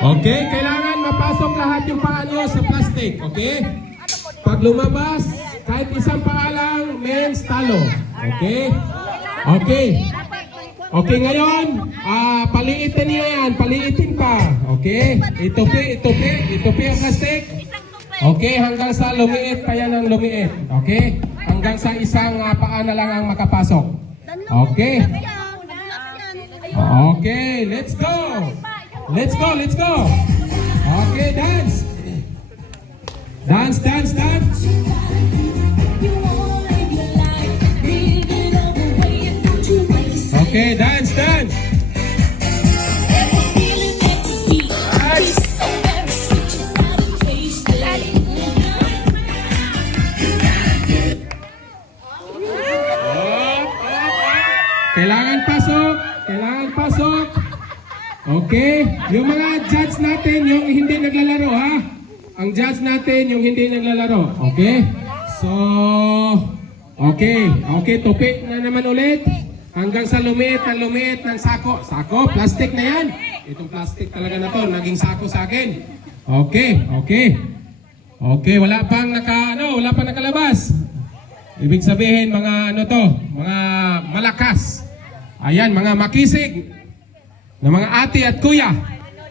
Okay, kailangan mapasok lahat yung paa nyo sa plastic. Okay? Pag lumabas, kahit isang paa lang, men's talo. Okay? Okay. Okay, ngayon, paliitin niyo yan. Paliitin pa. Okay? Itupi ang plastic. Okay, hanggang sa lumiit pa yan ang lumiit. Okay? Hanggang sa isang paa na lang ang makapasok. Okay? Okay, let's go. Let's go, let's go. Okay, dance. Dance, dance, dance. Okay, dance, dance. Kailangan pasok, kailangan pasok. Okay, yung mga judge natin yung hindi naglalaro ha. Ang judge natin yung hindi naglalaro. Okay? So, okay, tupi na naman ulit. Hanggang sa lumiit ng sako. Sako, plastic na yan. Itong plastic talaga na to, naging sako sa akin. Okay. Okay, wala pang nakalabas. Ibig sabihin mga mga malakas. Ayan, mga makisig na mga ate at kuya.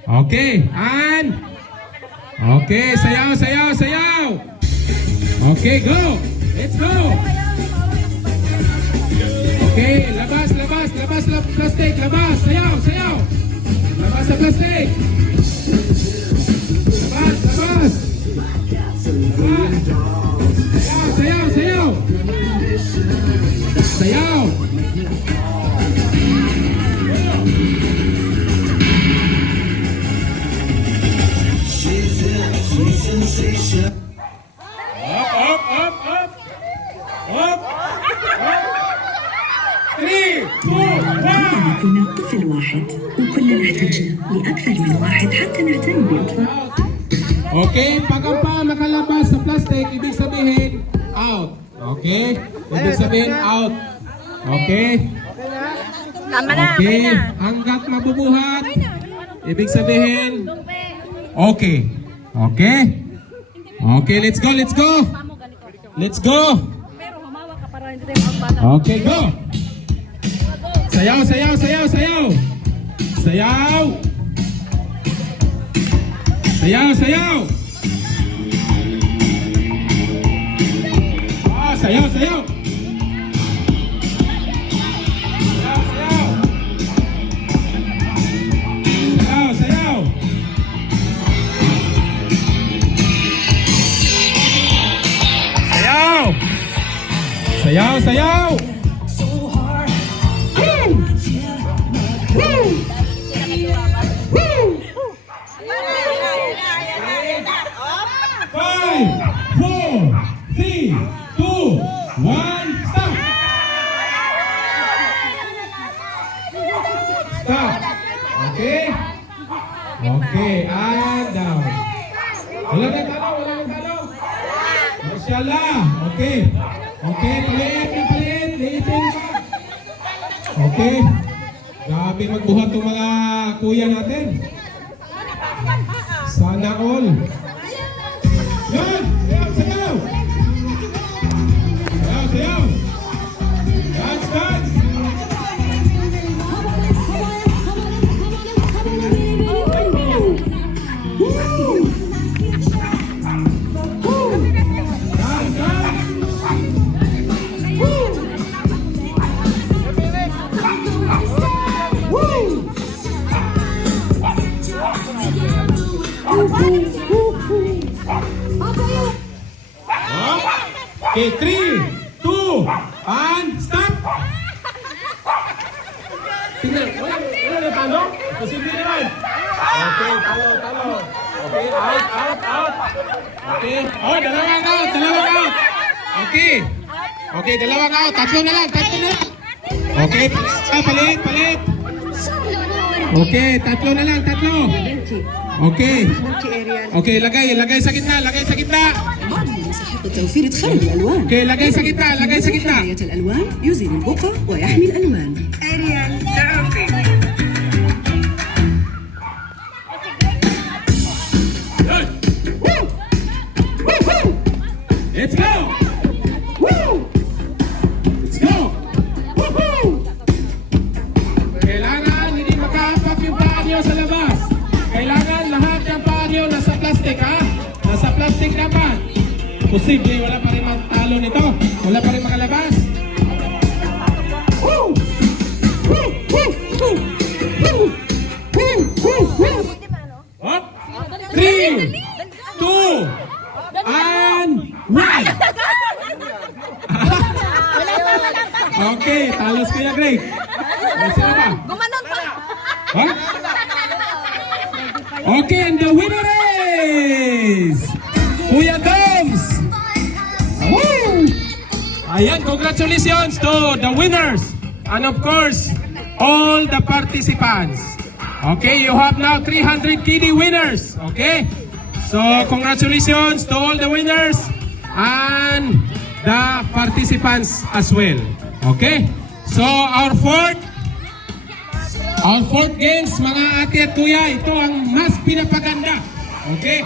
Okay, and okay, sayaw. Okay, go. Let's go. Okay, labas plastic, labas, sayaw. Labas sa plastic. Labas. Sayaw. Up. 3, 2, 1. كنا طفل واحد وكلنا نحتاج لأكثر من واحد حتى نهتم بأطفال. Okay, pag ang paa nakalabas sa plastic, ibig sabihin out. Okay? Ibig sabihin out. Okay? Tama na, Okay, hanggat mabubuhat, ibig sabihin okay. Okay? Okay, let's go. Okay, go. Sayaw. Sayaw. Sayaw. Five, 4, 3, 2, 1, stop. Okay, and down. Wala nang talo. Mashallah. Okay, palit. Liitin pa. Okay. Grabe magbuhat ng mga kuya natin. Sana all. Yan! Sayaw! Dance! Okay, 3, 2, and stop! Tingnan, wala na talo? Posible naman. Okay, talo. Okay, out. Okay, dalawang out. Okay, dalawang out. Tatlo na lang. Okay, palit. Okay, tatlo na lang. Okay, lagay sa gitna. توفير تخرج الألوان. Okay, lagay sa gitna. رعاية الألوان يزيل البقع ويحمي الألوان. أريال Posible, wala pa rin matalo nito. Wala pa rin makalabas. Woo! Woo! Woo! Woo! Woo! Woo! Woo! Woo! Hop! 3, 2, and 1! Okay, talos Kuya Greg. Sino ba? Gumanon pa. Huh? Okay, and the winner is Kuya Doms! Woo! Ayan, congratulations to the winners and of course, all the participants. Okay, you have now 300 KD winners. Okay? So, congratulations to all the winners and the participants as well. Okay? So, our fourth games, mga ate at kuya, ito ang mas pinapaganda. Okay?